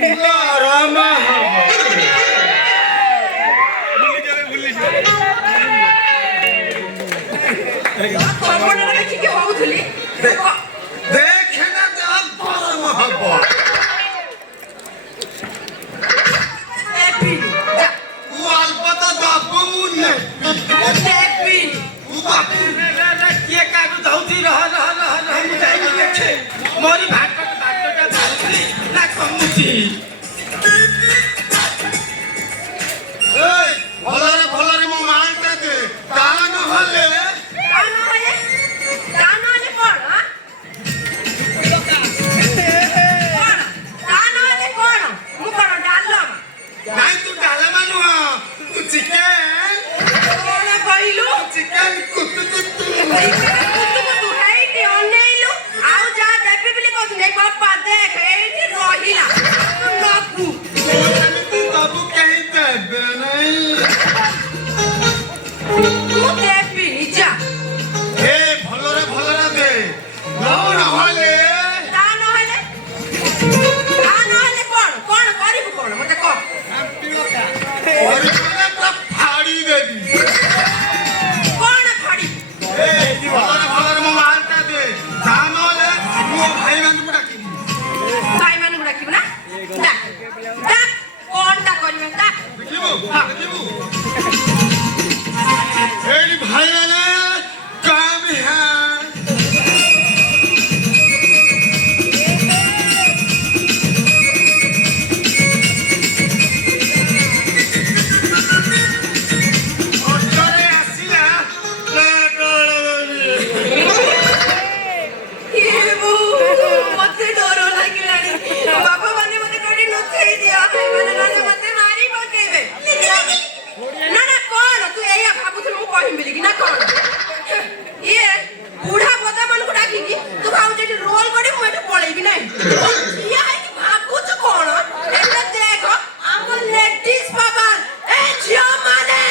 ରାମା ଦେଖିକି ହଉଥିଲି ଦେଖେ ନା ଯାହା ଗରମ ହବ ଅଳ୍ପ ତ ଦବୁ କିଏ କାହାକୁ ଦଉଛି ରହ ମୁଁ ଯାଇକି ଦେଖେ ମୋରି ବାଟଟା ଯାଉଛି ନା କମୁଛି ଭଲରେ ଭଲରେ ମୋ ମାଲଟା ଦେ ତା ନହେଲେ ନାଇଁ ତୁ ଡାଲମା ନୁହଁ ତୁ ଚିକେନ କୁତୁ କୁତୁ ସେମିତି ଦବୁ କେହି ଦେବେ ନାହିଁ ଏ ଭଲରେ ଭଲରେ ଦେ ନହେଲେ ଫାଡ଼ି ଦେବି ଭଲରେ ଭଲରେ ମୋ ମାଲଟା ଦେ ତା ନହେଲେ ମୋ ଭାଇମାନଙ୍କୁ ଡାକିବି ଦେଖିବୁ ଏଇଠି ଭାଇମାନେ କାମ ଅଟୋରେ ଆସିଲା ମତେ ଡର ଲାଗିଲାଣି ବାପା ମାନେ ମତେ କୋଉଠି ନୁଚେଇ ଦିଅ ମାନେ ମତେ ମାରି ପକେଇବେ ନା କଣ ତୁ ଏଇଆ ଭାବୁଥିଲୁ ମୁଁ କହିବି କି ନା କଣ ଇଏ ବୁଢା ବଦା ମାନଙ୍କୁ ଡାକିକି ତୁ ଭାବୁଛୁ ଏଠି ରୋଲ କରି ମୁଁ ଏଠି ପଳେଇବି ନାହିଁ ଇଏ ହେଇକି ଭାବୁଛୁ କଣ ଏଟା ଦେଖ ଆମ ଲେଡିଜ ପାୱାର ଏ ଝିଅ ମାନେ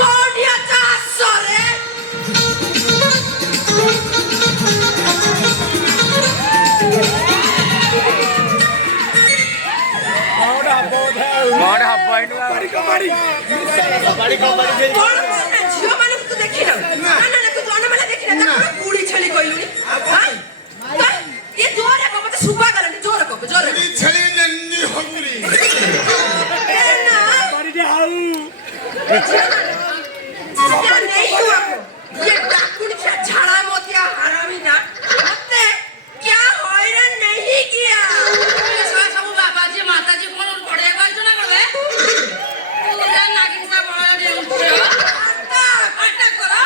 କୋଉଠି ଅଛ ଆସରେ ଝିଅ ମାନଙ୍କୁ ତୁ ଦେଖିନ ତୁ ଜନମଲା ଦେଖିନ ଗୁଡି ଛେଳି କହିଲୁଣି ଜୋରେ କହ ମତେ ଶୁଭା ଗଲାନି ଜୋରେ କହ ଜୋରେ ଛେଳି ନେନି ହଙ୍ଗୁରି ये डाकुनी क्या झाड़ा मोतिया हरामी ना मते क्या हैरान नहीं किया सब बाबा जी माता जी कौन पड़े गइछ ना करबे ओला नागिन सा बड़ा दे पाटा करा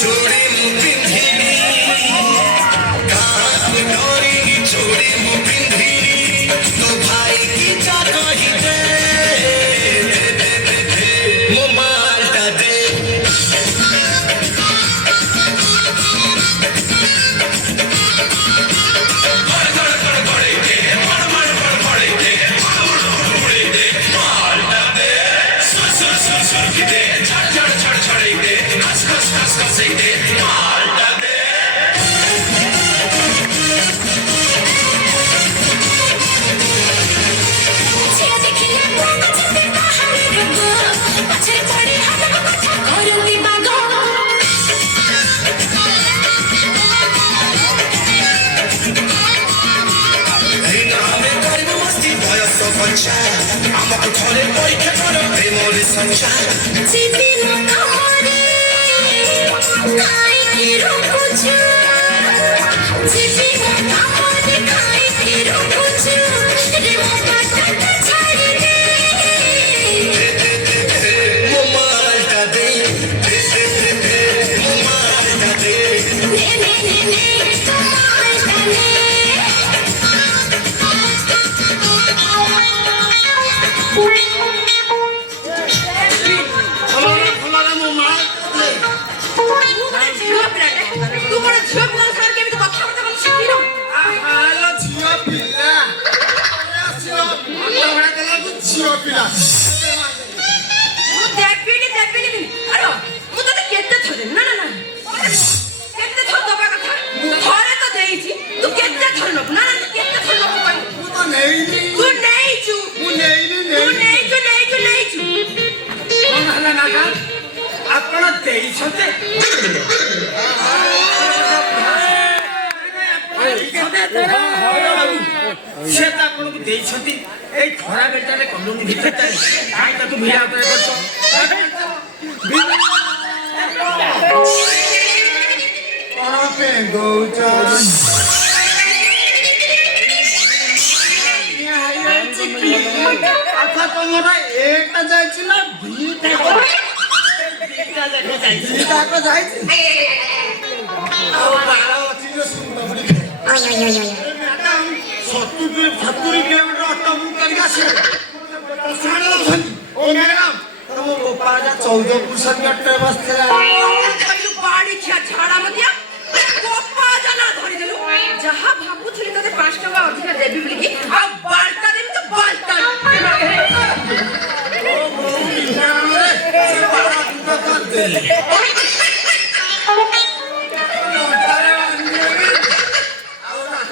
ଚୁଡ଼ି ମୁଁ ପିନ୍ଧିଲି କାହାକୁ ଡରିନି ଚୁଡ଼ି ମୁଁ ପିନ୍ଧିଲି ତୋ ଭାଇ କି ଯା କହିଦେ ମୋ ମାଲଟା ଦେ আমাকে ঘরে পরীক্ষা করো প্রেমর সংসার জীবন কামরে খাই কি রকুচু জীবন কামরে খাই কি রকুচু রে মোটা টাটা ছাড়ি দে ମୋ ମାଲଟା ଦେ ମୋ ମାଲଟା ଦେ নে নে নে নে তোমারটা নে ଭଲରେ ମୋ ମା ଝିଅ ପିଲାଟେ ତୁ କଣ ଝିଅ ପିଲାଙ୍କ ସାଙ୍ଗରେ କେମିତି କଥାବାର୍ତ୍ତା କଣ ଶିଖିନୁ ଆଲୋ ଝିଅ ପିଲା ଆସିବ ମତେ ଭଡ଼ା ଦେଲାକୁ ଝିଅ ପିଲା ମୁଁ ଦେବିନି ଆରେ ମୁଁ ତତେ କେତେ ଥର ଦେବି ନା କେତେ ଥର ଦବା କଥା ଥରେ ତ ଦେଇଛି ତୁ କେତେ ଥର ନବୁ ନା ତୁ କେତେ ଥର ନବୁ କହିବୁ ମୁଁ ତ ନେଇନି ତୁ ନେଇଛୁ ମୁଁ ନେଇନି ତୁ ନେଇଛୁ କଣ ହେଲା ନା ଆପଣ ଦେଇଛନ୍ତି ସେ ତ ଆପଣଙ୍କୁ ଦେଇଛନ୍ତି ଏଇ ଖରା ବେଟାରେ କଲୁନି ଭିତରଟାରେ କାହିଁ ତାକୁ ଭିଡ଼ା ଉପରେ କରୁଛ କଣ ପେଙ୍ଗଉଛ ଆଚ୍ଛା ତମର ଏଟା ଯାଇଛି ନା ଦିଟାକ ଯାଇଛି ଆଉ ବାଳ ଅଛି ଯେ ସୁନ୍ଦରୀ ମ୍ୟାଡାମ 70 କିଲୋମିଟର ଅଟୋ ବୁକ୍ କରିକି ଆସିବେ ଓ ମ୍ୟାଡାମ ତମ ଗୋପାଳ 14 ପୁରୁଷ ଅଟୋ ବସିଥିଲା କହିଲୁ ବାଡ଼ି ଖିଆ ଝାଡ଼ା ମତିଆ ଗୋପା ଜାନା ଧରିଦେଲୁ ଯାହା ଭାବୁଥିଲି ତତେ 5 ଟଙ୍କା ଅଧିକା ଦେବି ବୋଲିକି ଆଉ ବାଲ୍ଟା ଦେବି ତ ବାଲ୍ଟା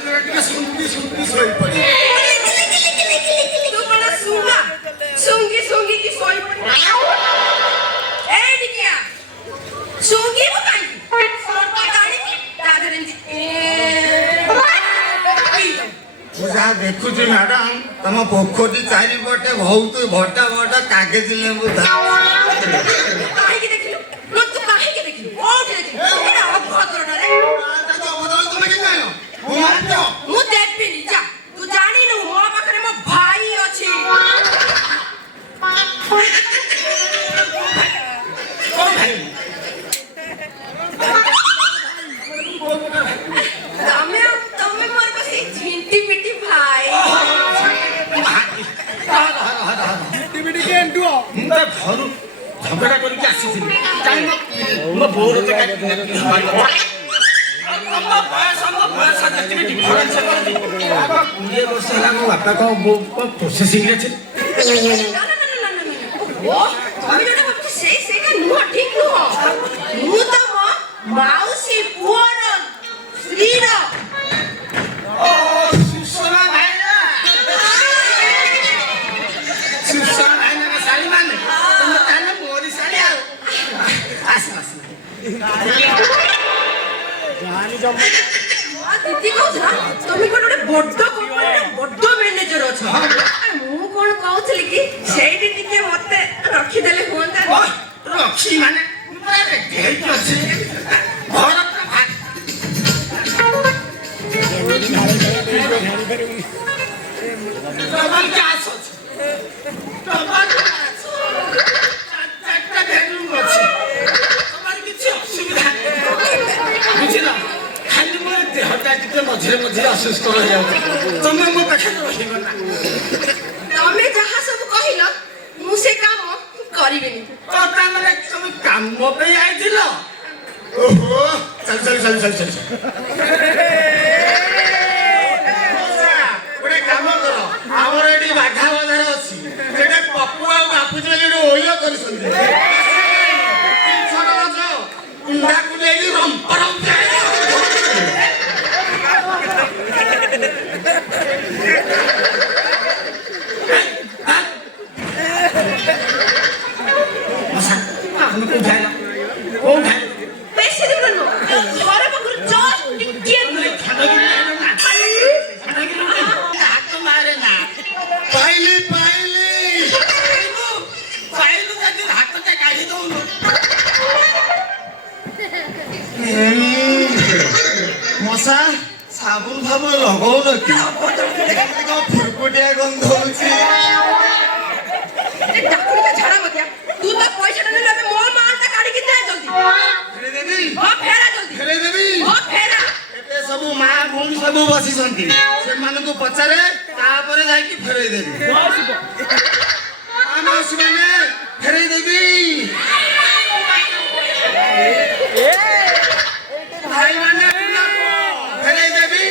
ତୁ କଣ ଶୁଙ୍ଗି କି ଶୋଇ ଏଇ ଟିକିଆ ଶୁଙ୍ଗିବୁ କାହିଁକି ତା ଦେହରେ ମୁଁ ଯାହା ଦେଖୁଛି ମ୍ୟାଡାମ ତମ ପୋଖରୀ ଚାରିପଟେ ବହୁତ ଭଟା କାଗଜ ଲେମ୍ବୁ କାହିଁକି ଦେଖିଲୁ ତୁ କାହିଁକି ଦେଖିଲୁ କୋଉଠି ଦେଖିଲୁ ଏଇଟା ଅଭଦ୍ରଟାରେ ମୁଁ ଦେବିନି ଯା ତୁ ଜାଣିନୁ ମୋ ପାଖରେ ମୋ ଭାଇ ଅଛି ତମେ ମୋର ବସି ଝିଣ୍ଟି ପିଟି ଭାଇ ମୁଁ ତ ଘରୁ ଝଗଡ଼ା କରିକି ଆସିଥିଲି ମୋ ବୋଉର ତ ବୟସ ଯେତିକି ଡିଫରେନ୍ସ କରୁଛି 20 ବର୍ଷ ହେଲା ମୋ ବାପା କଣ ବୋଉ ପ୍ରୋସେସିଂରେ ଥିଲେ ସେଇଟା ନୁହଁ ଠିକ ନୁହଁ ମୁଁ ତ ମୋ ମାଉସୀ ପୁଅର ସ୍ତ୍ରୀର ସୁଷମା ଭାଇନା ଶାଢ଼ୀ ମାନେ ତମେ ତାହେଲେ ମୋରି ଶାଢ଼ୀ ଆଉ ଆସ ଦିଦି କହୁଥିଲା ତମେ ଗୋଟେ ବଡ କମ୍ପାନୀର ବଡ ମ୍ୟାନେଜର ଅଛ ମୁଁ କଣ କହୁଥିଲି କି ସେଇଠି ଟିକେ ମତେ ରଖିଦେଲେ ହୁଅନ୍ତା ରଖି ମାନେ ଅଛି ଘର ଡବଲ ଗ୍ୟାସ୍ ଅଛି ଡବଲ ଗ୍ୟାସ୍ 4ଟା ବେଡରୁମ୍ ଅଛି ତମର କିଛି ଅସୁବିଧା ନାହିଁ ମଝିରେ ମଝିରେ ଅସୁସ୍ଥ ରହିଯାଉଛି ତମେ ମୋ ପାଖରେ ରହିବ ନା ତମେ ଯାହା ସବୁ କହିଲ ମୁଁ ସେ କାମ କରିବିନି ତାମାନେ ତମେ କାମ ପାଇଁ ଆଇଥିଲ ଓହୋ ଚାଲ ଚାଲ ଚାଲ ଚାଲ ଚାଲ ଗୋଟେ କାମ କର ଆମର ଏଠି ବାଘା ବଜାର ଅଛି ସେଠି ପପୁ ଆଉ ବାପୁଜି ବୋଲି ଗୋଟେ ଓଇଲ କରୁଛନ୍ତି କୁଣ୍ଡାକୁ ନେଇକି ରମ୍ପରମ୍ପ ତମେ କୋଉଠି ଆଇଲ କୋଉଠି ଆଇଲ ବେଶୀ ଦୂର ନୁହଁ ଘର ପାଖରୁ ଜଷ୍ଟ ଟିକିଏ ଦୂର ହାତ ମାରେ ନା ପାଇଲି ପାଇଲି ପାଇଲୁ ଯଦି ହାତଟା କାଢି ଦଉନୁ ମଶା ସାବୁନ ଫାବୁନ ଲଗଉନ କି ଫୁରଫୁଟିଆ ଗନ୍ଧ ହଉଛି ଡାକୁଣିଟା ଝାଡ଼ା ମତିଆ ତୁ ତ ପଇସାଟା ନେଲେ ଏବେ ମୋ ମାଲଟା କାଢିକି ଦେ ଜଲ୍ଦି ଫେରେଇଦେବି ହଁ ଫେରା ଜଲ୍ଦି ଫେରେଇଦେବି ହଁ ଫେରା ଏବେ ସବୁ ମା ଭଉଣୀ ସବୁ ବସିଛନ୍ତି ସେମାନଙ୍କୁ ପଚାରେ ତାପରେ ଯାଇକି ଫେରେଇଦେବି ଆମେ ଆସିବାନେ ଫେରେଇଦେବି ଭାଇମାନେ ଫେରେଇଦେବି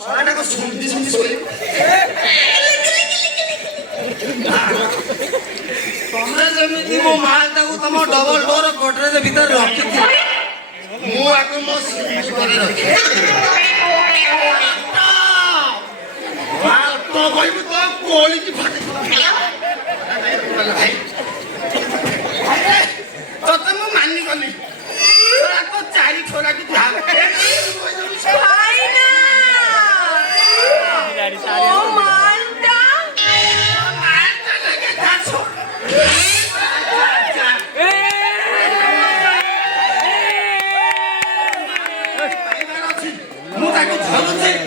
ଶଳାଟାକୁ ଶୁଣ୍ଠି ଶୁଣ୍ଠି ଶୋଇବ ତମେ ଯେମିତି ମୋ ମାଲଟାକୁ ତମ ଡବଲ ଡୋର ଗଡରେଜ ଭିତରେ ରଖିଥିବ ମୁଁ ଆକୁ ମୋ ସିନ୍ଧି କରି ରଖି କହିବୁ ତ କୋଳିକି ଫାଟି ତତେ ମୁଁ ମାନିଗଲି ତ ଚାରି ଛୋରାକୁ ଭାଇନା ମୋ ମାଲଟା ମୁଁ ତାକୁ ଧରୁଛି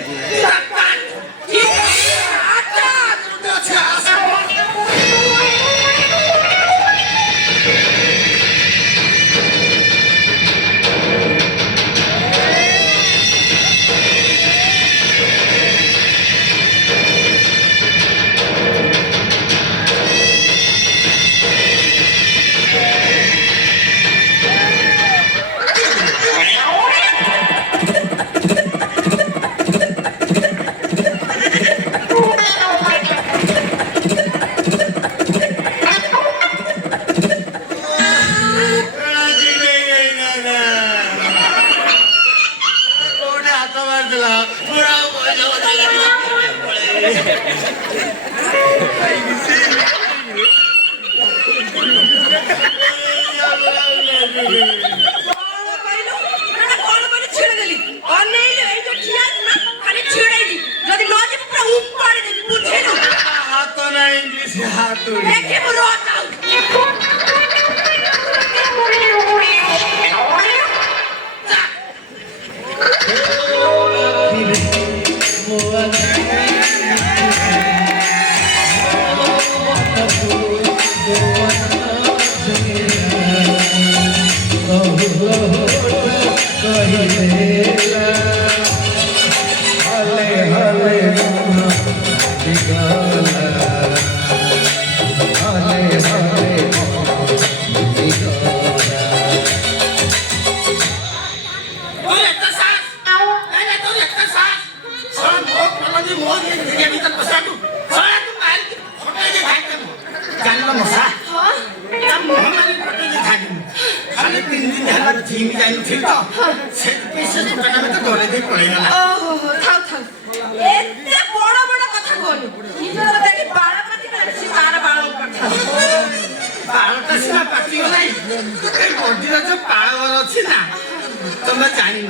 ତମେ ଜାଣିନ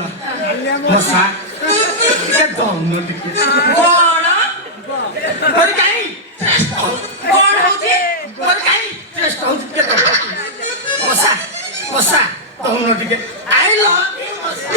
ମଶା ଟିକେ ଦଉନ ଟିକେ କଣ ମୋର କାଇଁ କଣ ହଉଛି ମୋର କାଇଁ ଟେଷ୍ଟ ହଉଛି ଟିକେ ମଶା ମଶା ଦଉନ ଟିକେ ଆଇ ଲଭ୍ ୟୁ ମଶା